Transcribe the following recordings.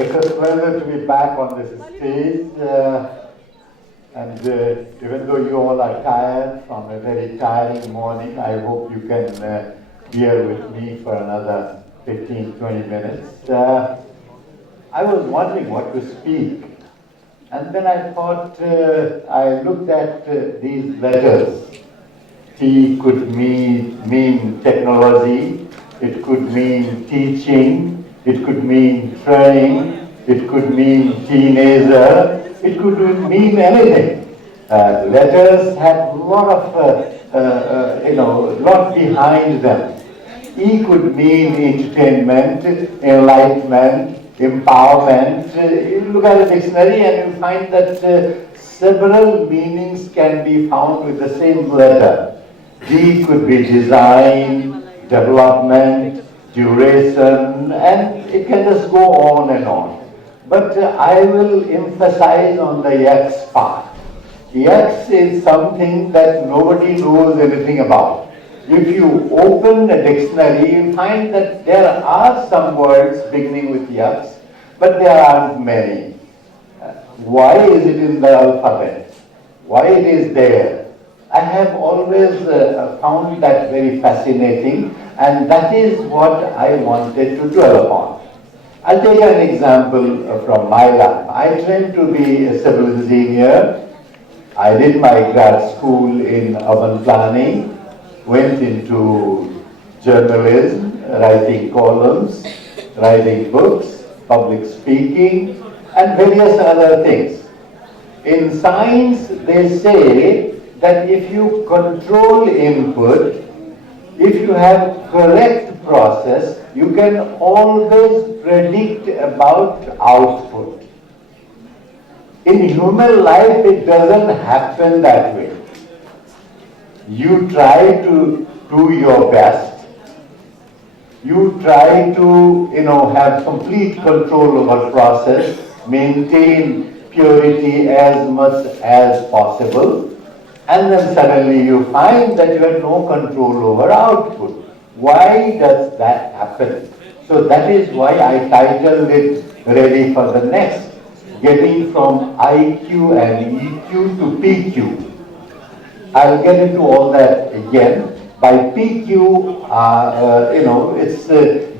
It's a pleasure to be back on this stage, and even though you all are tired from a very tiring morning, I hope you can bear with me for another 15-20 minutes. I was wondering what to speak, and then I thought, I looked at these letters. T could mean technology, it could mean teaching, it could mean training, it could mean teenager, it could mean anything. Letters have a lot of, lot behind them. E could mean entertainment, enlightenment, empowerment. You look at a dictionary and you find that several meanings can be found with the same letter. D could be design, development, duration, and it can just go on and on. But I will emphasize on the X part. X is something that nobody knows anything about. If you open a dictionary, you find that there are some words beginning with X, but there aren't many. Why is it in the alphabet? Why it is there? I have always found that very fascinating, and that is what I wanted to dwell upon. I'll take an example from my life. I trained to be a civil engineer. I did my grad school in urban planning, went into journalism, writing columns, writing books, public speaking, and various other things. In science, they say that if you control input, if you have correct process, you can always predict about output. In human life, it doesn't happen that way. You try to do your best. You try to, have complete control over process, maintain purity as much as possible. And then suddenly you find that you have no control over output. Why does that happen? So that is why I titled it Ready for the Next, getting from IQ and EQ to PQ. I'll get into all that again. By PQ, it's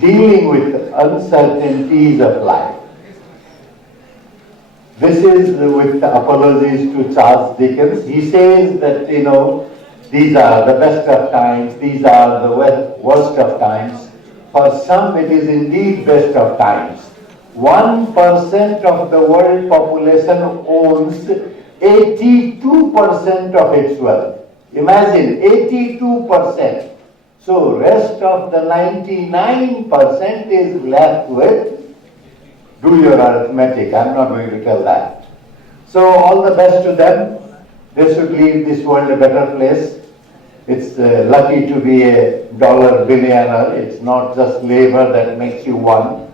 dealing with uncertainties of life. This is with apologies to Charles Dickens. He says that, these are the best of times, these are the worst of times. For some, it is indeed best of times. 1% of the world population owns 82% of its wealth. Imagine, 82%. So, rest of the 99% is left with. Do your arithmetic. I'm not going to tell that. So all the best to them. They should leave this world a better place. It's lucky to be a dollar billionaire. It's not just labor that makes you one.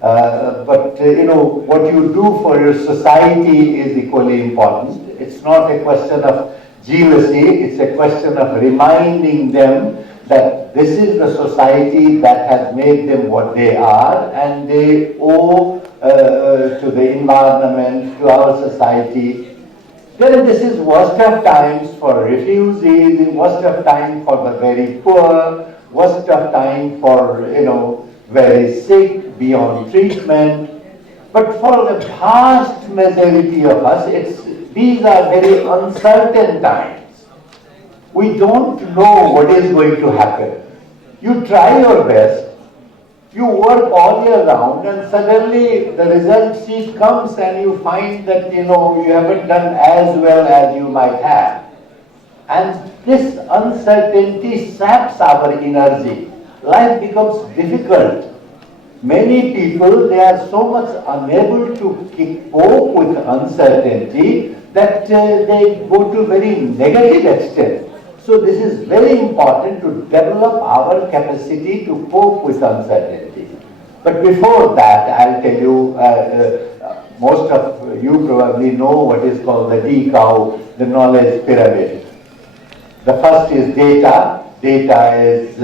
But what you do for your society is equally important. It's not a question of jealousy. It's a question of reminding them that this is the society that has made them what they are, and they owe to the environment, to our society. Then this is worst of times for refugees, worst of time for the very poor, worst of time for, very sick, beyond treatment. But for the vast majority of us, these are very uncertain times. We don't know what is going to happen. You try your best, you work all year round, and suddenly the result sheet comes and you find that, you haven't done as well as you might have. And this uncertainty saps our energy. Life becomes difficult. Many people, they are so much unable to cope with uncertainty that they go to very negative extent. So this is very important to develop our capacity to cope with uncertainty. But before that, I'll tell you, most of you probably know what is called the DCOW, the knowledge pyramid. The first is data. Data is,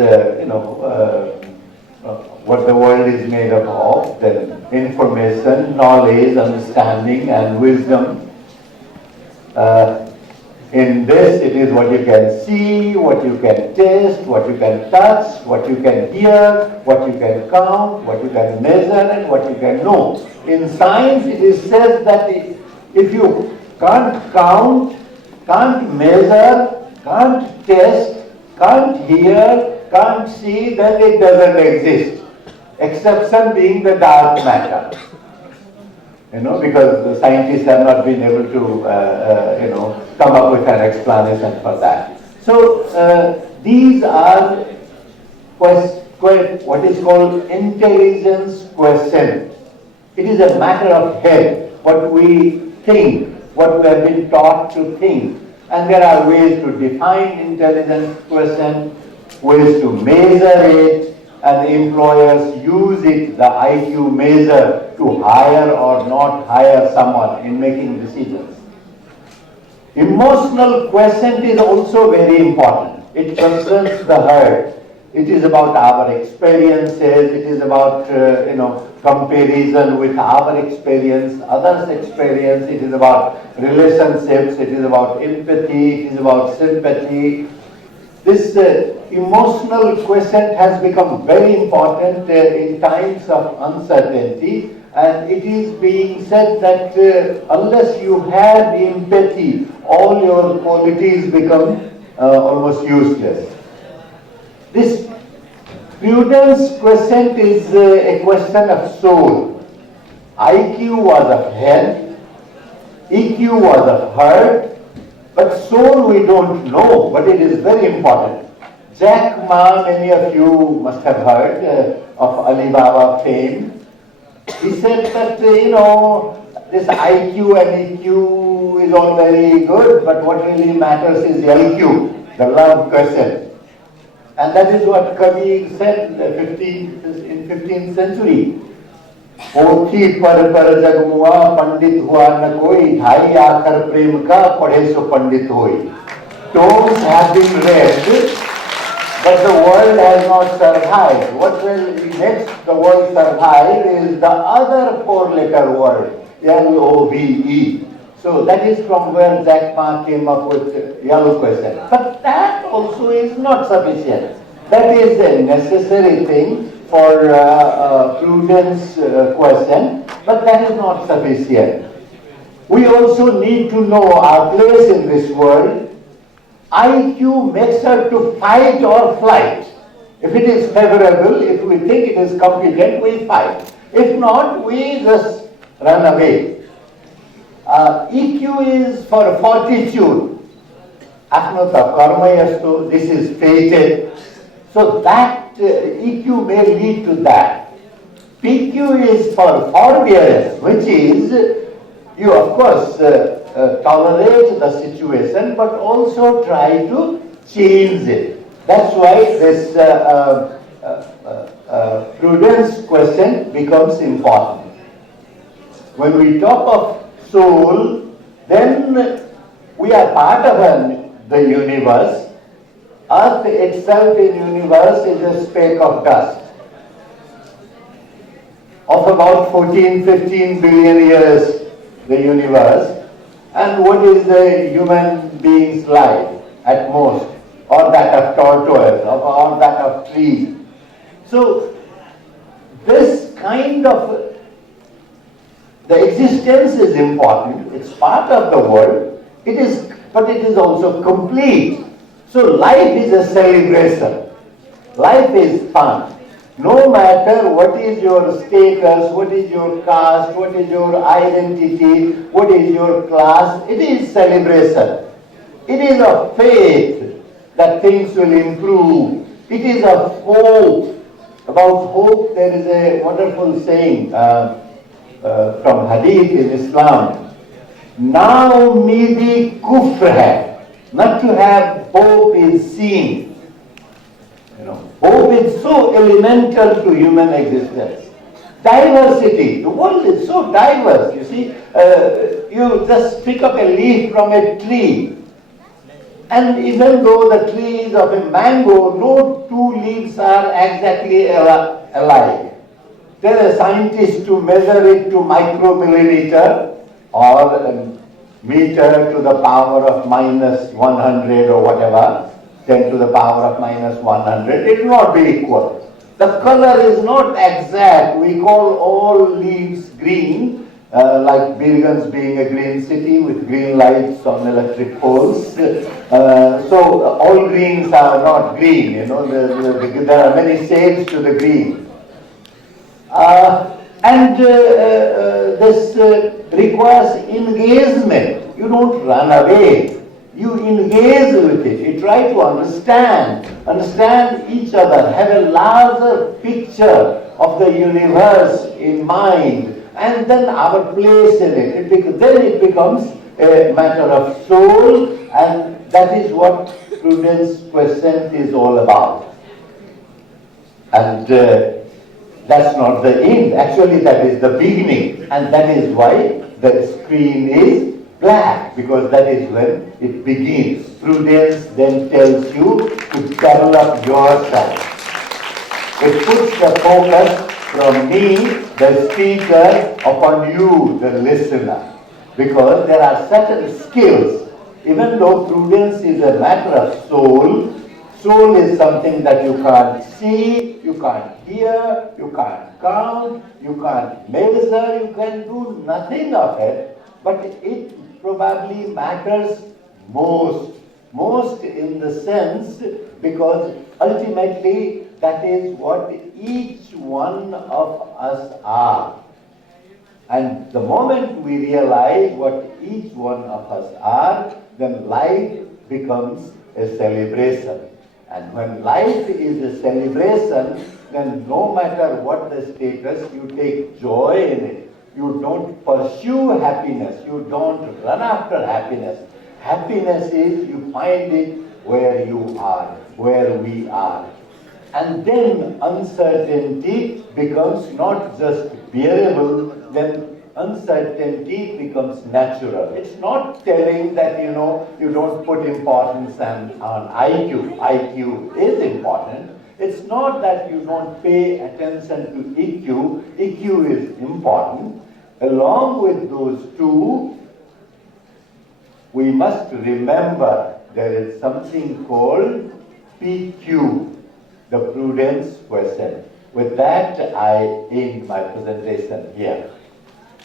what the world is made up of. Then information, knowledge, understanding, and wisdom. In this, it is what you can see, what you can taste, what you can touch, what you can hear, what you can count, what you can measure, and what you can know. In science, it is said that if you can't count, can't measure, can't taste, can't hear, can't see, then it doesn't exist. Exception being the dark matter. Because the scientists have not been able to, come up with an explanation for that. So these are what is called intelligence quotient. It is a matter of head, what we think, what we have been taught to think. And there are ways to define intelligence quotient, ways to measure it, and employers use it, the IQ measure, to hire or not hire someone in making decisions. Emotional quotient is also very important. It concerns the heart. It is about our experiences. It is about comparison with our experience, others' experience. It is about relationships. It is about empathy. It is about sympathy. This emotional quotient has become very important in times of uncertainty, and it is being said that unless you have empathy, all your qualities become almost useless. This prudence quotient is a question of soul. IQ was of head, EQ was of heart, but soul we don't know, but it is very important. Jack Ma, many of you must have heard of Alibaba fame. He said that, this IQ and EQ is all very good, but what really matters is LQ, the love quotient. And that is what Kabir said in 15th century. पोथी पर जगमुआ पंडित हुआ न कोई ढाई आखर प्रेम का पढ़े सो पंडित होई. Tomes have been read, but the world has not survived. What will next the world survive is the other four-letter word, LOVE. So that is from where Jack Ma came up with yellow quotient. But that also is not sufficient. That is a necessary thing for prudence quotient, but that is not sufficient. We also need to know our place in this world. IQ makes her to fight or flight. If it is favorable, if we think it is competent, we fight. If not, we just run away. EQ is for fortitude. Afnota karma yastu, this is fated. So that EQ may lead to that. PQ is for forbearance, which is you of course tolerate the situation, but also try to change it. That's why this prudence quotient becomes important. When we talk of soul, then we are part of the universe. Earth itself in universe is a speck of dust of about 14-15 billion years, the universe. And what is the human being's life at most, or that of tortoise, or that of tree? So this kind of the existence is important. It's part of the world. It is, but it is also complete. So life is a celebration. Life is fun. No matter what is your status, what is your caste, what is your identity, what is your class, it is celebration. It is of faith that things will improve. It is of hope. About hope, there is a wonderful saying from Hadith in Islam. Now midi kufr hai. Not to have hope is seen. Hope is so elemental to human existence. Diversity. The world is so diverse. You see, you just pick up a leaf from a tree, and even though the tree is of a mango, no two leaves are exactly alike. tell a scientist to measure it to micromillimeter or meter to the power of minus 100 or whatever, 10 to the power of minus 100, it will not be equal. The color is not exact. We call all leaves green, like Birgunj being a green city with green lights on electric poles. So all greens are not green, you know, there are many shades to the green. This requires engagement. You don't run away. You engage with it. You try to understand each other, have a larger picture of the universe in mind, and then our place in it. Then it becomes a matter of soul, and that is what Prudence Quotient is all about. And that's not the end. Actually, that is the beginning, and that is why the screen is black, because that is when it begins. Prudence then tells you to develop yourself. It puts the focus from me, the speaker, upon you, the listener. Because there are certain skills. Even though prudence is a matter of soul, soul is something that you can't see, you can't hear, you can't count, you can't measure, you can do nothing of it. But it probably matters most in the sense, because ultimately that is what each one of us are. And the moment we realize what each one of us are, then life becomes a celebration. And when life is a celebration, then no matter what the status, you take joy in it. You don't pursue happiness. You don't run after happiness. Happiness is you find it where you are, where we are. And then uncertainty becomes not just bearable, then uncertainty becomes natural. It's not telling that, you don't put importance on IQ. IQ is important. It's not that you don't pay attention to EQ. EQ is important. Along with those two, we must remember there is something called PQ, the Prudence Quotient. With that, I end my presentation here.